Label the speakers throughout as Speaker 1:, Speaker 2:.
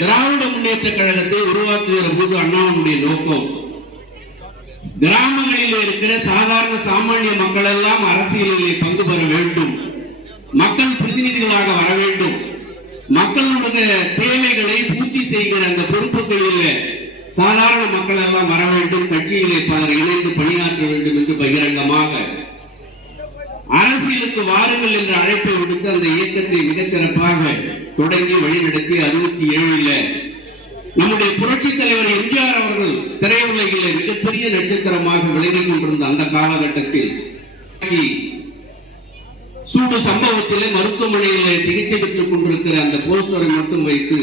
Speaker 1: திராவிட முன்னேற்ற கழகத்தை உருவாக்குகிற போது அண்ணாவுடைய நோக்கம். கிராமங்களில் இருக்கிற சாதாரண சாமானிய மக்கள் எல்லாம் அரசியலிலே பங்கு பெற வேண்டும். மக்கள் பிரதிநிதிகளாக வர வேண்டும். மக்களுடைய தேவைகளை பூர்த்தி செய்கிற அந்த பொறுப்புகளில் சாதாரண மக்கள் எல்லாம் வர வேண்டும். கட்சியிலே பலர் இணைந்து பணியாற்ற வேண்டும் என்று பகிரங்கமாக. அரசியலுக்கு வாருங்கள் என்ற அழைப்பை விடுத்து அந்த இயக்கத்தை மிகச் சிறப்பாக தொடங்கி வழிநடத்தி அறுபத்தி ஏழுல நம்முடைய புரட்சி தலைவர் எம்ஜிஆர் அவர்கள் திரையுலகிலே மிகப்பெரிய நட்சத்திரமாக விளங்கிக் கொண்டிருந்த அந்த காலகட்டத்தில் சூடு சம்பவத்திலே மருத்துவமனையில சிகிச்சை பெற்றுக் கொண்டிருக்கிற அந்த போஸ்டரை மட்டும் வைத்து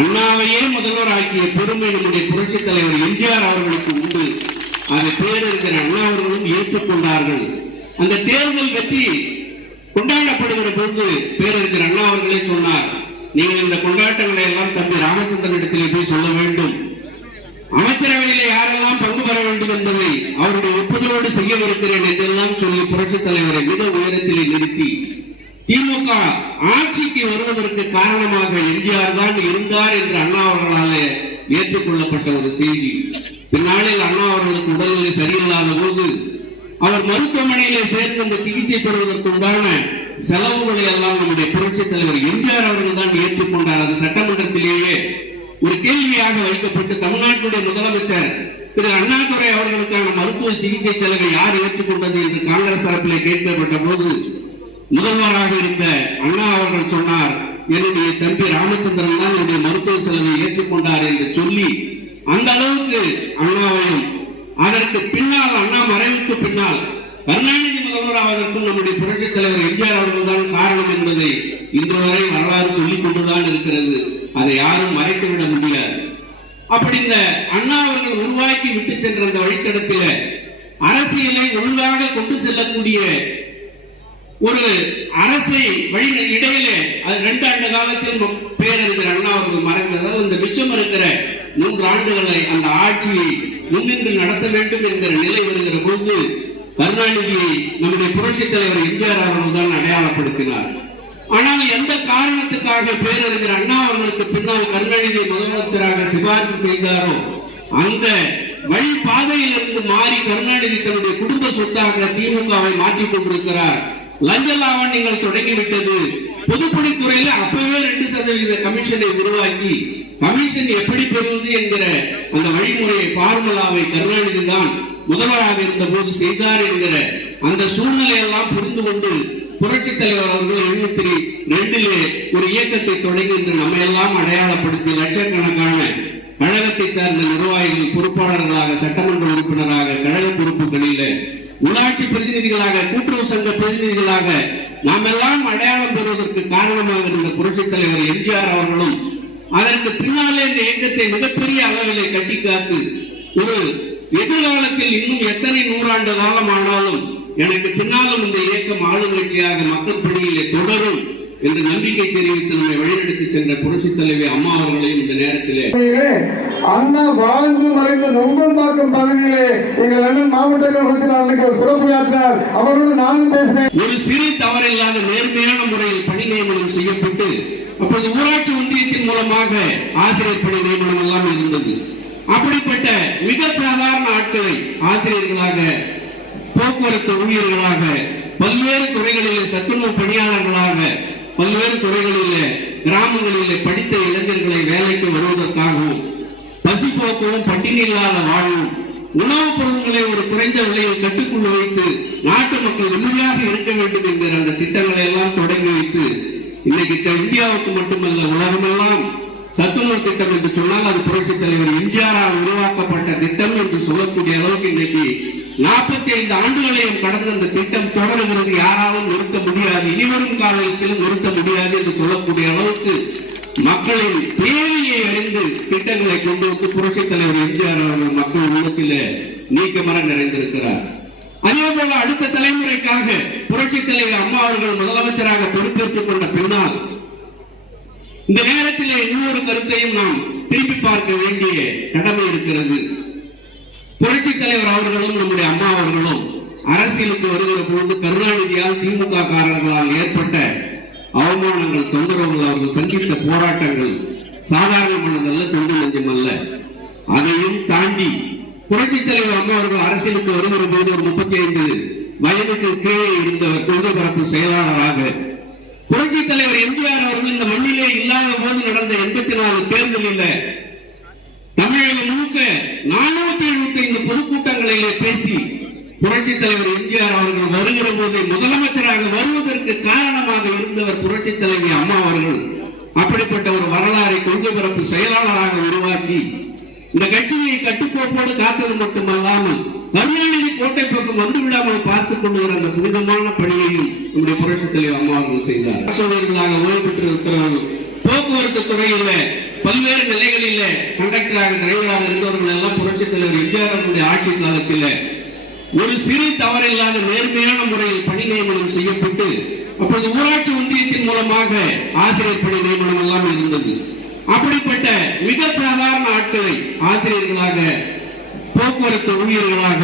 Speaker 1: அண்ணாவையே முதல்வர் ஆக்கிய பெருமை நம்முடைய புரட்சி தலைவர் எம்ஜிஆர் அவர்களுக்கு உண்டு. அதை பேரறிஞர் அண்ணா அவர்களும் ஏற்றுக்கொண்டார்கள். அந்த தேர்தல் வெற்றி கொண்டாடப்படுகிற போது பேரறிஞர் அண்ணா அவர்களே சொன்னார் நீங்கள் இந்த கொண்டாட்டங்களை எல்லாம் தம்பி ராமச்சந்திரன் இடத்திலே போய் சொல்ல வேண்டும். அமைச்சரவையிலே யாரெல்லாம் பங்கு பெற வேண்டும் என்பதை அவருடைய ஒப்புதலோடு செய்யவிருக்கிறேன் என்றெல்லாம் சொல்லி புரட்சி தலைவரை மிக உயரத்திலே நிறுத்தி திமுக ஆட்சிக்கு வருவதற்கு காரணமாக எம்ஜிஆர் தான் இருந்தார் என்று அண்ணா அவர்களால் ஏற்றுக்கொள்ளப்பட்ட ஒரு செய்தி. பின்னாளில் அண்ணா அவர்களுக்கு உடல்நிலை சரியில்லாத போது அவர் மருத்துவமனையிலே சேர்ந்து அந்த சிகிச்சை பெறுவதற்கு உண்டான செலவுகளை எல்லாம் நம்முடைய புரட்சி தலைவர் எம்ஜிஆர் அவர்கள் தான் ஏற்றுக்கொண்டார் அது சட்டமன்றத்திலேயே ஒரு கேள்வியாக வைக்கப்பட்டு தமிழ்நாட்டுடைய முதலமைச்சர் திரு அண்ணாதுரை அவர்களுக்கான மருத்துவ சிகிச்சை செலவை யார் ஏற்றுக்கொண்டது என்று காங்கிரஸ் தரப்பில் கேட்கப்பட்ட போது முதல்வராக இருந்த அண்ணா அவர்கள் சொன்னார் என்னுடைய தம்பி ராமச்சந்திரன் தான் என்னுடைய மருத்துவ செலவை ஏற்றுக்கொண்டார் என்று சொல்லி அந்த அளவுக்கு அண்ணாவையும் அதற்கு பின்னால் அண்ணா மறைவுக்கு பின்னால் கருணாநிதி முதல்வராவதற்கும் நம்முடைய புரட்சி தலைவர் எம்ஜிஆர் அவர்கள் தான் காரணம் என்பதை இன்று வரை வரலாறு சொல்லிக் கொண்டுதான் இருக்கிறது. அதை யாரும் மறைத்துவிட முடியாது. அப்படி இந்த அண்ணா அவர்கள் உருவாக்கி விட்டு சென்ற அந்த வழித்தடத்தில அரசியலை ஒழுங்காக கொண்டு செல்லக்கூடிய ஒரு அரசை வழி இடையிலே அது ரெண்டு ஆண்டு காலத்தில் பேரறிஞர் அண்ணா அவர்கள் மறைந்ததால் இந்த மிச்சம் இருக்கிற மூன்று ஆண்டுகளை அந்த ஆட்சியை முன்னின்று நடத்த வேண்டும் என்கிற நிலை வருகிற போது கருணாநிதியை நம்முடைய புரட்சி தலைவர் எம்ஜிஆர் அவர்கள் தான் அடையாளப்படுத்தினார். ஆனால் எந்த காரணத்துக்காக பேரறிஞர் அண்ணா அவர்களுக்கு பின்னால் கருணாநிதியை முதலமைச்சராக சிபாரிசு செய்தாரோ அந்த வழி பாதையிலிருந்து மாறி கருணாநிதி தன்னுடைய குடும்ப சொத்தாக திமுகவை மாற்றிக் கொண்டிருக்கிறார். லஞ்ச லாவண்யங்கள் தொடங்கிவிட்டது. பொதுப்பணித்துறையில அப்பவே ரெண்டு சதவீத கமிஷனை உருவாக்கி கமிஷன் எப்படி பெறுவது என்கிற அந்த வழிமுறை பார்முலாவை கருணாநிதி தான் முதல்வராக இருந்த போது செய்தார் என்கிற அந்த சூழ்நிலை எல்லாம் புரிந்து கொண்டு புரட்சி தலைவர் அவர்கள் எழுபத்தி ரெண்டிலே ஒரு இயக்கத்தை தொடங்கி இன்று நம்ம எல்லாம் அடையாளப்படுத்தி லட்சக்கணக்கான கழகத்தை சார்ந்த நிர்வாகிகள் பொறுப்பாளர்களாக சட்டமன்ற உறுப்பினராக கழக பொறுப்புகளில் உள்ளாட்சி பிரதிநிதிகளாக கூட்டுறவு சங்க பிரதிநிதிகளாக நாம் எல்லாம் அடையாளம் பெறுவதற்கு காரணமாக இருந்த புரட்சி தலைவர் எம்ஜிஆர் அவர்களும் அதற்கு பின்னாலே இந்த இயக்கத்தை மிகப்பெரிய அளவிலே கட்டி காத்து ஒரு எதிர்காலத்தில் இன்னும் எத்தனை நூறாண்டு காலம் ஆனாலும் எனக்கு பின்னாலும் இந்த இயக்கம் ஆளுங்கட்சியாக மக்கள் பணியிலே தொடரும் என்று நம்பிக்கை தெரிவித்து நம்மை வழிநடத்தி சென்ற புரட்சி தலைவி அம்மா அவர்களையும் இந்த நேரத்திலே
Speaker 2: அண்ணா வாழ்ந்து மறைந்த நொங்கம்பாக்கம் பகுதியிலே எங்கள் அண்ணன் மாவட்ட கழகத்தில் அன்னைக்கு ஒரு சிறப்புரையாற்றினார் அவரோடு நானும் பேசினேன்.
Speaker 1: ஒரு சிறு தவறில்லாத நேர்மையான முறையில் பணி நியமனம் செய்யப்பட்டு அப்போது ஊராட்சி ஒன்றியத்தின் மூலமாக ஆசிரியர் பணி நியமனம் எல்லாம் இருந்தது. அப்படிப்பட்ட மிக சாதாரண ஆட்களை ஆசிரியர்களாக போக்குவரத்து ஊழியர்களாக பல்வேறு துறைகளிலே சத்துணவு பணியாளர்களாக பல்வேறு துறைகளிலே கிராமங்களிலே படித்த இளைஞர்களை வேலைக்கு வருவதற்காகவும் பசி போக்கவும் பட்டினி இல்லாத வாழும் உணவுப் பொருட்களை ஒரு குறைந்த விலையில் கட்டுக்குள் வைத்து நாட்டு மக்கள் நிம்மதியாக இருக்க வேண்டும் என்கிற அந்த திட்டங்களை எல்லாம் தொடங்கி வைத்து இன்னைக்கு இந்தியாவுக்கு மட்டுமல்ல உலகமெல்லாம் சத்துணவு திட்டம் என்று சொன்னால் அது புரட்சி தலைவர் எம்ஜிஆரால் உருவாக்கப்பட்ட திட்டம் என்று சொல்லக்கூடிய அளவுக்கு இன்னைக்கு நாற்பத்தி ஐந்து ஆண்டுகளையும் கடந்த அந்த திட்டம் தொடர்கிறது. யாராலும் நிறுத்த முடியாது. இனிவரும் காலத்திலும் நிறுத்த முடியாது என்று சொல்லக்கூடிய அளவுக்கு மக்களின் தேவையை அறிந்து திட்டங்களை கொண்டு வந்து புரட்சி தலைவர் எம்ஜிஆர் அவர்கள் மக்கள் உள்ளத்தில் நீக்கமர நிறைந்திருக்கிறார். அதே போல அடுத்த தலைமுறைக்காக புரட்சி தலைவர் அம்மா அவர்கள் முதலமைச்சராக பொறுப்பேற்றுக் கொண்ட பின்னால் இந்த நேரத்திலே இன்னொரு கருத்தையும் நாம் திருப்பி பார்க்க வேண்டிய கடமை இருக்கிறது. புரட்சி தலைவர் அவர்களும் நம்முடைய அம்மா அவர்களும் அரசியலுக்கு வருகிற பொழுது கருணாநிதியால் திமுக காரர்களால் ஏற்பட்ட அவமானங்கள் தொந்தரவுகள் அவர்கள் சந்தித்த போராட்டங்கள் சாதாரணமானதல்ல தொண்டு நெஞ்சம் அல்ல. அதையும் தாண்டி புரட்சி தலைவர் அம்மா அவர்கள் அரசியலுக்கு வருகிற போது ஒரு முப்பத்தி ஐந்து வயதுக்கு கீழே இருந்த கொள்கை பரப்பு செயலாளராக புரட்சித் தலைவர் எம்ஜிஆர் அவர்கள் இந்த மண்ணிலே இல்லாத போது நடந்த எண்பத்தி நாலு தேர்தலில் தமிழகம் முழுக்க நானூத்தி எழுபத்தி ஐந்து பொதுக்கூட்டங்களிலே பேசி புரட்சி தலைவர் எம்ஜிஆர் அவர்கள் வருகிற போது முதலமைச்சராக வருவதற்கு காரணமாக இருந்தவர் புரட்சி தலைவி அம்மா அவர்கள். அப்படிப்பட்ட ஒரு வரலாறை கொள்கை பரப்பு செயலாளராக உருவாக்கி இந்த கட்சியை கட்டுக்கோப்போடு காத்தது மட்டுமல்லாமல் கருணாநிதி கோட்டை பக்கம் வந்து விடாமல் பார்த்துக் கொள்ளுகிற அந்த புனிதமான பணியையும் நம்முடைய புரட்சி தலைவர் அம்மா அவர்கள் செய்தார். ஆசிரியர்களாக ஓய்வு பெற்று போக்குவரத்து துறையில பல்வேறு நிலைகளில கண்டக்டராக டிரைவராக இருந்தவர்கள் எல்லாம் புரட்சி தலைவர் எம்ஜிஆர் ஆட்சி காலத்தில் ஒரு சிறு தவறில்லாத நேர்மையான முறையில் பணி நியமனம் செய்யப்பட்டு அப்போது ஊராட்சி ஒன்றியத்தின் மூலமாக ஆசிரியர் பணி நியமனம் எல்லாம் இருந்தது. அப்படிப்பட்ட மிக சாதாரண ஆட்களை ஆசிரியர்களாக போக்குவரத்து ஊழியர்களாக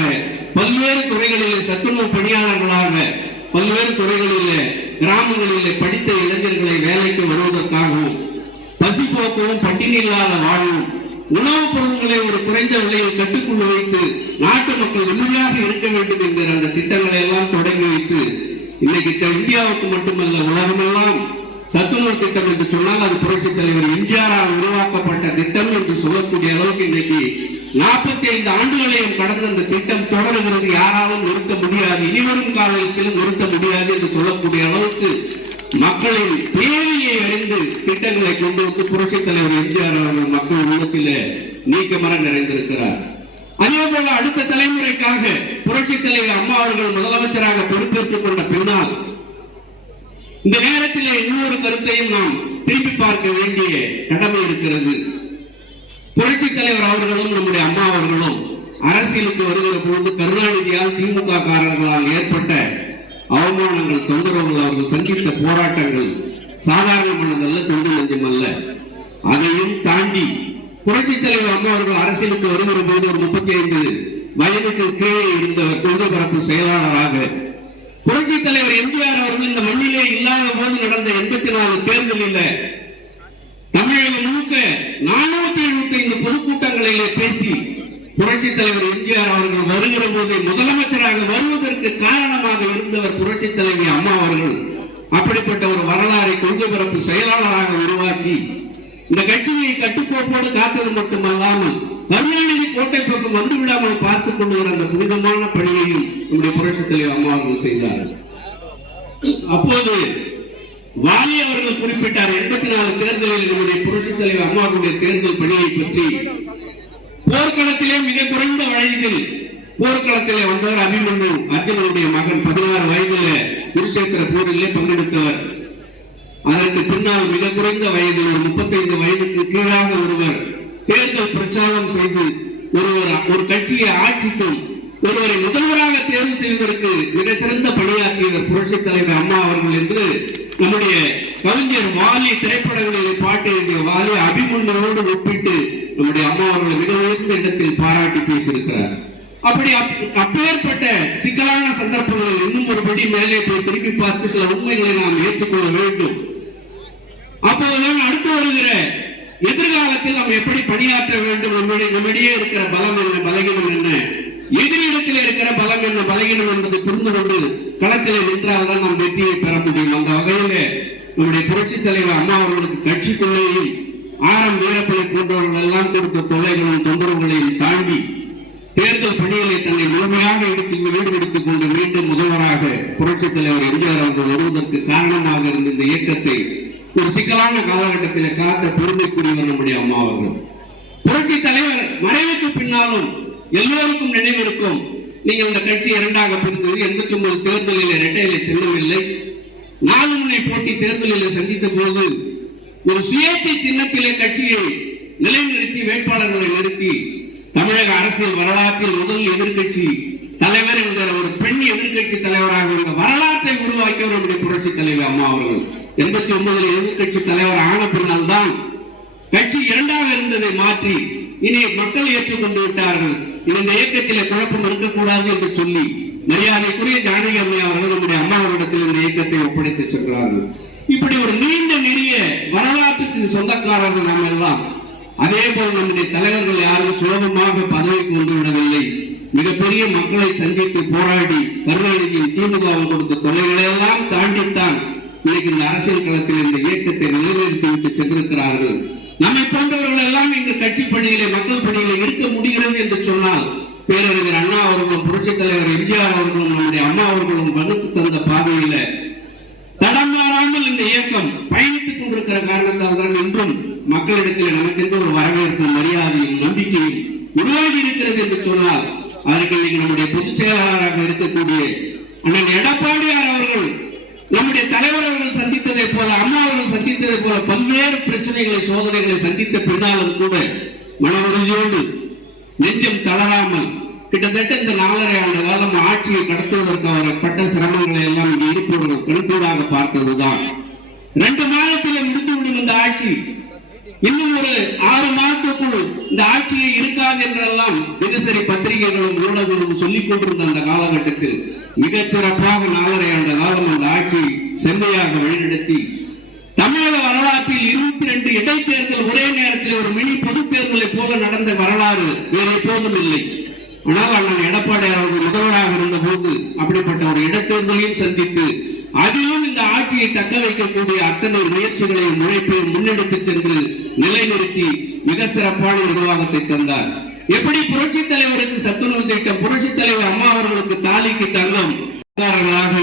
Speaker 1: பல்வேறு துறைகளிலே சத்துணவு பணியாளர்களாக பல்வேறு துறைகளிலே கிராமங்களிலே படித்த இளைஞர்களை வேலைக்கு வருவதற்காகவும் பசி போக்கவும் பட்டினி இல்லாத வாழும் உணவுப் பொருட்களை ஒரு குறைந்த விலையில் கட்டுக்குள் வைத்து நாட்டு மக்கள் உண்மையாக இருக்க வேண்டும் என்கிற அந்த திட்டங்களை எல்லாம் தொடங்கி வைத்து இன்னைக்கு இந்தியாவுக்கு மட்டுமல்ல உலகமெல்லாம் சத்துணவு திட்டம் என்று சொன்னால் அது புரட்சி தலைவர் எம்ஜிஆரால் உருவாக்கப்பட்ட திட்டம் என்று சொல்லக்கூடிய அளவுக்கு இன்னைக்கு நாற்பத்தி ஐந்து ஆண்டுகளையும் கடந்த அந்த திட்டம் தொடர்கிறது. யாராலும் நிறுத்த முடியாது. இனிவரும் காலத்திலும் நிறுத்த முடியாது என்று சொல்லக்கூடிய அளவுக்கு மக்களின் தேவையை அறிந்து திட்டங்களை கொண்டு வந்து புரட்சி தலைவர் எம்ஜிஆர் அவர்கள் மக்கள் உள்ளத்தில் நீக்கமர நிறைந்திருக்கிறார். அதே போல அடுத்த தலைமுறைக்காக புரட்சி தலைவர் அம்மா அவர்கள் முதலமைச்சராக பொறுப்பேற்றுக் கொண்ட பின்னால் இந்த நேரத்தில் இன்னொரு கருத்தையும் நாம் திருப்பி பார்க்க வேண்டிய கடமை இருக்கிறது. புரட்சி தலைவர் அவர்களும் நம்முடைய அம்மா அவர்களும் அரசியலுக்கு வருகிற பொழுது கருணாநிதியால் திமுக காரர்களால் ஏற்பட்ட அவமானங்கள் தொந்தரவுகள் அவர்கள் சந்தித்த போராட்டங்கள் சாதாரணமானதல்ல தொண்டு நெஞ்சம் அல்ல அதையும் தாண்டி புரட்சி தலைவர் அம்மா அவர்கள் அரசியலுக்கு வருகிற போது ஒரு முப்பத்தி ஐந்து வயதுக்கு கீழே இருந்த தொண்டு பரப்பு செயலாளராக புரட்சி தலைவர் எம்ஜிஆர் அவர்கள் இந்த மண்ணிலே இல்லாத போது நடந்த எண்பத்தி நாலு தேர்தலில் தமிழகம் முழுக்க நானூத்தி எழுபத்தி ஐந்து பொதுக்கூட்டங்களிலே பேசி புரட்சி தலைவர் எம்ஜிஆர் அவர்கள் வருகிற போது முதலமைச்சராக வருவதற்கு காரணமாக இருந்தவர் புரட்சி தலைவி அம்மா அவர்கள். அப்படிப்பட்ட ஒரு வரலாறை கொள்கை பரப்பு செயலாளராக உருவாக்கி இந்த கட்சியை கட்டுக்கோப்போடு காத்தது மட்டுமல்லாமல் கருணாநிதி கோட்டை பக்கம் வந்து விடாமல் பார்த்துக் கொள்ளுகிற அந்த புனிதமான பணியையும் நம்முடைய புரட்சி தலைவர் அம்மா அவர்கள் செய்தார்கள் அப்போது வாலி அவர்கள் குறிப்பிட்டார் எண்பத்தி நாலு தேர்தலில் நம்முடைய புரட்சி தலைவர் அம்மாவுடைய தேர்தல் பணியை பற்றி. போர்க்களத்திலே மிக குறைந்த வயதில் போர்க்களத்திலே வந்தவர் அபிமன்யு அர்ஜுனனுடைய மகன் பதினாறு வயதில் குருஷேத்திர போரிலே பங்கெடுத்தவர். அதற்கு பின்னால் மிக குறைந்த வயதில் ஒரு முப்பத்தைந்து வயதுக்கு கீழாக ஒருவர் தேர்தல் பிரச்சாரம் செய்து ஒருவர் ஒரு கட்சியை ஆட்சிக்கும் ஒருவரை முதல்வராக தேர்வு செய்வதற்கு மிக சிறந்த பணியாற்றிய புரட்சி தலைவர் அம்மா அவர்கள் என்று நம்முடைய கவிஞர் வாலி திரைப்படங்களில் பாட்டு எழுதிய வாலி அபிமன்யோடு ஒப்பிட்டு நம்முடைய அம்மா அவர்களை மிக உயர்ந்த இடத்தில் பாராட்டி பேசியிருக்கிறார். அப்படி அப்பேற்பட்ட சிக்கலான சந்தர்ப்பங்கள் இன்னும் ஒருபடி மேலே போய் திருப்பி பார்த்து சில உண்மைகளை நாம் ஏற்றுக்கொள்ள வேண்டும். அப்போதுதான் அடுத்து வருகிற எதிர்காலத்தில் நாம் எப்படி பணியாற்ற வேண்டும்? நம்முடைய நம்மிடையே இருக்கிற பலம் என்ன? பலகீனம் என்ன? எதிரிடத்தில் இருக்கிற பலம் என்ன? பலகீனம் என்பதை புரிந்து கொண்டு களத்திலே நின்றால்தான் நாம் வெற்றியை பெற முடியும். அந்த வகையிலே நம்முடைய புரட்சி தலைவர் அம்மா அவர்களுக்கு கட்சிக்குள்ளேயும் ஆரம் வீரப்பள்ளி போன்றவர்கள் எல்லாம் கொடுத்த தொல்லைகளும் தொந்தரவுகளையும் தாண்டி தேர்தல் பணிகளை தன்னை முழுமையாக எடுத்து ஈடுபடுத்திக் கொண்டு மீண்டும் முதல்வராக புரட்சி தலைவர் எம்ஜிஆர் அவர்கள் வருவதற்கு காரணமாக இருந்த இந்த இயக்கத்தை ஒரு சிக்கலான காலகட்டத்தில் காத்த பெருமைக்குரியவர் நம்முடைய அம்மா அவர்கள். புரட்சி தலைவர் மறைவுக்கு பின்னாலும் எல்லோருக்கும் நினைவிருக்கும். நீங்கள் இந்த கட்சி இரண்டாக பிரிந்தது எண்பத்தி ஒன்பது தேர்தலில் இரட்டையில செல்லவில்லை. நாலு முனை போட்டி தேர்தலில் சந்தித்த போது ஒரு சுயேட்சை சின்னத்திலே கட்சியை நிலைநிறுத்தி வேட்பாளர்களை நிறுத்தி தமிழக அரசியல் வரலாற்றில் முதல் எதிர்க்கட்சி தலைவர் என்கிற ஒரு பெண் எதிர்க்கட்சி தலைவராக இருந்த வரலாற்றை உருவாக்கிய நம்முடைய புரட்சி தலைவர் அம்மா அவர்கள். எண்பத்தி ஒன்பதுல எதிர்க்கட்சி தலைவர் ஆன பின்னால் தான் கட்சி இரண்டாக இருந்ததை மாற்றி இனி மக்கள் ஏற்றுக்கொண்டு விட்டார்கள். இந்த இயக்கத்திலே குழப்பம் இருக்கக்கூடாது என்று சொல்லி மரியாதைக்குரிய ஜானகி அம்மை அவர்கள் நம்முடைய அம்மாவிடத்தில் இந்த இயக்கத்தை ஒப்படைத்து சென்றார்கள். இப்படி ஒரு நீண்ட நெறிய வரலாற்றுக்கு சொந்தக்காரர்கள் நாம் எல்லாம் அதே போல் நம்முடைய தலைவர்கள் யாரும் சுலபமாக பதவிக்கு வந்துவிடவில்லை மிகப்பெரிய மக்களை சந்தித்து போராடி கருணாநிதியின் தீண்டுபாவம் கொடுத்த தொலைகளை எல்லாம் தாண்டித்தான் இன்னைக்கு இந்த அரசியல் களத்தில் இந்த இயக்கத்தை நிலைநிறுத்தி விட்டு சென்றிருக்கிறார்கள். நம்மை போன்றவர்கள் எல்லாம் இங்கு கட்சி பணியிலே மக்கள் பணியிலே இருக்க முடிகிறது என்று சொன்னால் பேரறிஞர் அண்ணா அவர்களும் புரட்சி தலைவர் எம்ஜிஆர் அவர்களும் நம்முடைய அம்மா அவர்களும் வகுத்து தந்த பாதையில தடம் மாறாமல் இந்த இயக்கம் பயணித்துக் கொண்டிருக்கிற காரணத்தால் தான் இன்றும் மக்களிடத்தில் நமக்கென்று ஒரு வரவேற்பும் மரியாதையும் நம்பிக்கையும் உருவாகி இருக்கிறது என்று சொன்னால் அதற்கு இன்னைக்கு நம்முடைய பொதுச் செயலாளராக இருக்கக்கூடிய அண்ணன் எடப்பாடியார் அவர்கள் நம்முடைய தலைவர் அவர்கள் சந்தித்ததை போல அம்மா அவர்கள் சந்தித்ததை போல பல்வேறு பிரச்சனைகளை சோதனைகளை சந்தித்த பின்னாலும் கூட மனவுறுதியோடு நெஞ்சம் தளராமல் கிட்டத்தட்ட இந்த நாலரை ஆண்டு காலம் ஆட்சியை கடத்துவதற்கு அவர் பட்ட சிரமங்களை எல்லாம் இங்கே இருப்பவர்கள் கண்கூடாக பார்த்ததுதான். ரெண்டு மாதத்திலே முடிந்துவிடும் இந்த ஆட்சி. இன்னும் ஒரு இந்த ஆட்சியை இருக்காது என்றெல்லாம் தினசரி பத்திரிகைகளும் ஊடகங்களும் சொல்லிக் கொண்டிருந்த அந்த காலகட்டத்தில் மிகச்சிறப்பாக நாலரை ஆண்டு காலம் அந்த ஆட்சியை செம்மையாக வழிநடத்தி தமிழக வரலாற்றில் இருபத்தி ரெண்டு இடைத்தேர்தல் ஒரே நேரத்தில் ஒரு மினி பொது தேர்தலை போல நடந்த வரலாறு வேறு எப்போதும் இல்லை. ஆனால் அண்ணன் எடப்பாடி அவர்கள் முதல்வராக இருந்த போது அப்படிப்பட்ட ஒரு இடைத்தேர்தலையும் சந்தித்து அதிலும் இந்த ஆட்சியை தக்க வைக்கக்கூடிய அத்தனை முயற்சிகளை உழைப்பையும் முன்னெடுத்து சென்று நிலைநிறுத்தி மிக சிறப்பான நிர்வாகத்தை தந்தார். எப்படி புரட்சி தலைவருக்கு சத்துணவு திட்டம் புரட்சி தலைவர் அம்மா அவர்களுக்கு தாலிக்கு தங்கம்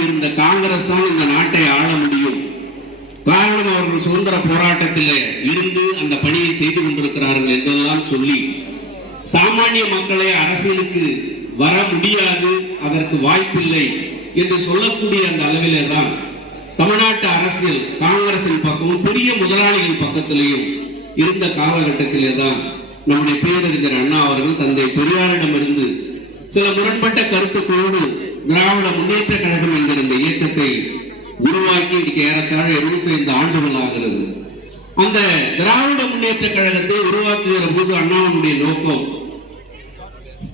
Speaker 1: இருந்த காங்கிரஸ் தான் இந்த நாட்டை ஆள முடியும். காரணம் அவர்கள் சுதந்திர போராட்டத்தில் இருந்து அந்த பணியை செய்து கொண்டிருக்கிறார்கள் என்றெல்லாம் சொல்லி சாமானிய மக்களை அரசியலுக்கு வர முடியாது அதற்கு வாய்ப்பில்லை. என்று சொல்லக்கூடிய அந்த அளவிலே தான் தமிழ்நாட்டு அரசியல் காங்கிரசின் பக்கமும் பெரிய முதலாளிகள் பக்கத்திலேயும் இருந்த காலகட்டத்திலே தான் நம்முடைய பேரறிஞர் அண்ணா அவர்கள் தந்தை பெரியாரிடமிருந்து சில முரண்பட்ட கருத்துக்களோடு திராவிட முன்னேற்ற கழகம் என்கிற இந்த இயக்கத்தை உருவாக்கி இன்னைக்கு ஏறத்தாழ 75 ஆண்டுகள் ஆகிறது. அந்த திராவிட முன்னேற்ற கழகத்தை உருவாக்குகிற போது அண்ணாவுடைய நோக்கம்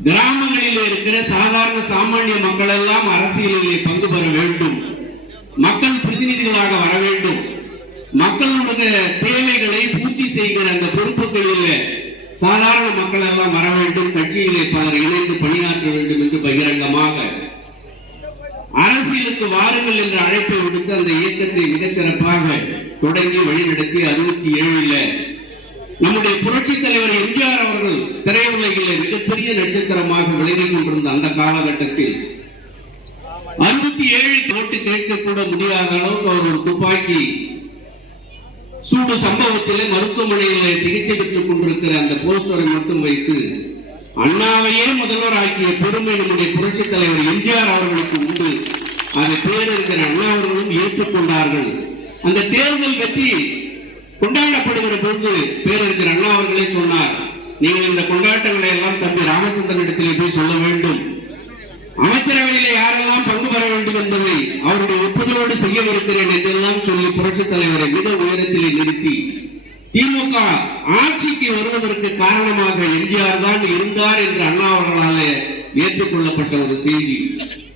Speaker 1: கிராமங்களில் இருக்கிற சாதாரண சாமானிய மக்கள் எல்லாம் அரசியலிலே பங்கு பெற வேண்டும். மக்கள் பிரதிநிதிகளாக வர வேண்டும். மக்களுடைய தேவைகளை பூர்த்தி செய்கிற அந்த பொறுப்புகளில் சாதாரண மக்கள் எல்லாம் வர வேண்டும். கட்சியிலே பலர் இணைந்து பணியாற்ற வேண்டும் என்று பகிரங்கமாக அரசியலுக்கு வாருங்கள் என்ற அழைப்பை விடுத்து அந்த இயக்கத்தை மிகச்சிறப்பாக தொடங்கி வழிநடத்தி அறுபத்தி ஏழுல நம்முடைய புரட்சி தலைவர் எம்ஜிஆர் அவர்கள் திரையுலகிலே மிகப்பெரிய நட்சத்திரமாக விளங்கிக் கொண்டிருந்த அந்த காலகட்டத்தில் அறுபத்தி ஏழு ஓட்டு கேட்கக்கூட முடியாத அளவுக்கு அவர் ஒரு துப்பாக்கி சூடு சம்பவத்திலே மருத்துவமனையிலே சிகிச்சை பெற்றுக் கொண்டிருக்கிற அந்த போஸ்டரை மட்டும் வைத்து அண்ணாவையே முதல்வர் ஆக்கிய பெருமை நம்முடைய புரட்சி தலைவர் எம்ஜிஆர் அவர்களுக்கு உண்டு. அதை பேரறிஞர் அண்ணா அவர்களும் ஏற்றுக்கொண்டார்கள். அந்த தேர்தல் வெற்றி கொண்டாடப்படுகிற போது பேரறிஞர் அண்ணா அவர்களே சொன்னார். நீங்கள் இந்த கொண்டாட்டங்களை எல்லாம் தம்பி ராமச்சந்திரன் இடத்திலே போய் சொல்ல வேண்டும். அமைச்சரவையிலே யாரெல்லாம் பங்கு பெற வேண்டும் என்பதை அவருடைய ஒப்புதலோடு செய்யவிருக்கிறேன் என்றெல்லாம் சொல்லி புரட்சி தலைவரை மிக உயரத்திலே நிறுத்தி திமுக ஆட்சிக்கு வருவதற்கு காரணமாக எம்ஜிஆர் தான் இருந்தார் என்று அண்ணா அவர்களாலே ஏற்றுக்கொள்ளப்பட்ட ஒரு செய்தி.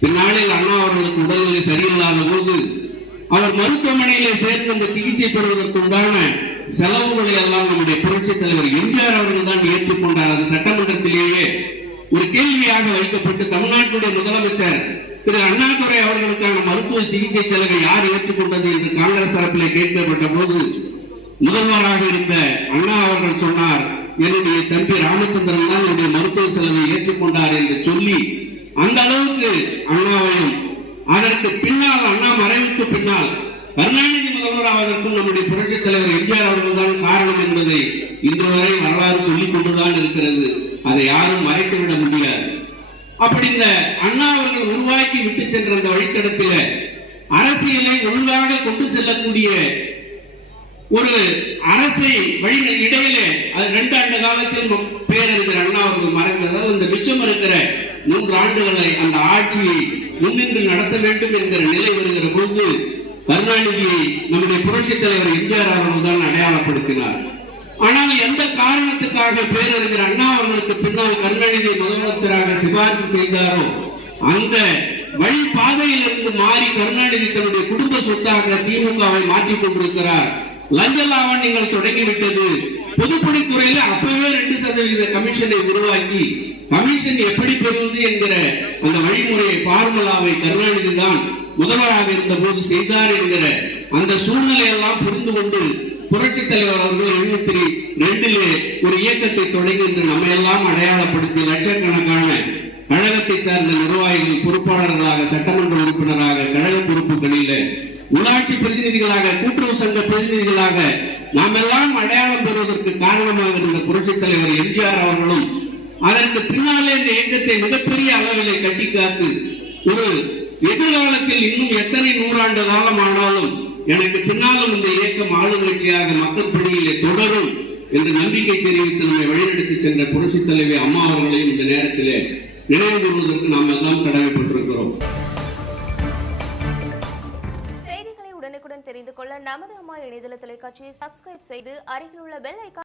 Speaker 1: பின்னாளில் அண்ணா அவர்களுக்கு உடல்நிலை சரியில்லாத போது அவர் மருத்துவமனையிலே சேர்ந்து அந்த சிகிச்சை பெறுவதற்கு உண்டான செலவுகளை எல்லாம் நம்முடைய புரட்சி தலைவர் எம்ஜிஆர் அவர்கள் தான் ஏற்றுக்கொண்டார். அந்த சட்டமன்றத்திலேயே ஒரு கேள்வியாக வைக்கப்பட்டு தமிழ்நாட்டுடைய முதலமைச்சர் திரு அண்ணாதுரை அவர்களுக்கான மருத்துவ சிகிச்சை செலவை யார் ஏற்றுக்கொண்டது என்று காங்கிரஸ் தரப்பிலே கேட்கப்பட்ட போது முதல்வராக இருந்த அண்ணா அவர்கள் சொன்னார் என்னுடைய தம்பி ராமச்சந்திரன் தான் என்னுடைய மருத்துவ செலவை ஏற்றுக்கொண்டார் என்று சொல்லி அந்த அளவுக்கு அண்ணாவையும் அதற்கு பின்னால் அண்ணா மறைவுக்கு பின்னால் கருணாநிதி முதல்வராவதற்கும் நம்முடைய புரட்சித் தலைவர் எம்ஜிஆர் அவர்கள் தான் காரணம் என்பதை இன்று வரை வரலாறு சொல்லிக் கொண்டுதான் இருக்கிறது. அதை யாரும் மறைத்துவிட முடியாது. அப்படி இந்த அண்ணா அவர்கள் உருவாக்கி விட்டு சென்ற அந்த வழித்தடத்தில அரசியலை ஒழுங்காக கொண்டு செல்லக்கூடிய ஒரு அரசை வழி இடையிலே அது ரெண்டு ஆண்டு காலத்தில் பேரறிஞர் அண்ணா அவர்கள் மறைந்ததால் இந்த மிச்சம் இருக்கிற மூன்று ஆண்டுகளை அந்த ஆட்சியை முன்னின்று நடத்த வேண்டும் என்கிற நிலை வருகிற பொழுது கருணாநிதியை நம்முடைய புரட்சித் தலைவர் எம்ஜிஆர் அவர்கள் தான் அடையாளப்படுத்தினார். ஆனால் எந்த காரணத்துக்காக பேரறிஞர் அண்ணா அவர்களுக்கு பின்னால் கருணாநிதி முதலமைச்சராக சிபாரிசு செய்தாரோ அந்த வழி பாதையிலிருந்து மாறி கருணாநிதி தன்னுடைய குடும்ப சொத்தாக திமுகவை மாற்றிக் கொண்டிருக்கிறார். லஞ்ச லாவண்யங்கள் தொடங்கிவிட்டது. பொதுப்பணித்துறையில அப்பவே ரெண்டு சதவீத கமிஷனை உருவாக்கி கமிஷன் எப்படி பெறுவது என்கிற அந்த வழிமுறையை பார்முலாவை கருணாநிதி தான் முதல்வராக இருந்த போது செய்தார் என்கிற அந்த சூழ்நிலையெல்லாம் புரிந்து கொண்டு புரட்சி தலைவர் அவர்கள் எழுபத்தி ரெண்டிலே ஒரு இயக்கத்தை தொடங்கி இன்று நம்ம எல்லாம் அடையாளப்படுத்தி லட்சக்கணக்கான கழகத்தை சார்ந்த நிர்வாகிகள் பொறுப்பாளர்களாக சட்டமன்ற உறுப்பினராக கழக பொறுப்புகளில் உள்ளாட்சி பிரதிநிதிகளாக கூட்டுறவு சங்க பிரதிநிதிகளாக நாம் எல்லாம் அடையாளம் பெறுவதற்கு காரணமாக இருந்த புரட்சி தலைவர் எம்ஜிஆர் அவர்களும் அதற்கு பின்னாலே இந்த இயக்கத்தை மிகப்பெரிய அளவிலே கட்டி காத்து ஒரு எதிர்காலத்தில் இன்னும் எத்தனை நூறாண்டு காலம் ஆனாலும் எனக்கு பின்னாலும் இந்த இயக்கம் ஆளுங்கட்சியாக மக்கள் பணியிலே தொடரும் என்று நம்பிக்கை தெரிவித்து நம்மை வழிநடத்தி சென்ற புரட்சி தலைவி அம்மா அவர்களையும் இந்த நேரத்திலே நினைவு கூறுவதற்கு நாம் எல்லாம் கடமைப்பட்டிருக்கிறோம்.
Speaker 3: செய்திகளை உடனுக்குடன் தெரிந்து கொள்ள நமது அம்மா இணையதள தொலைக்காட்சியை சப்ஸ்கிரைப் செய்து அருகில் உள்ள பெல் ஐக்கான்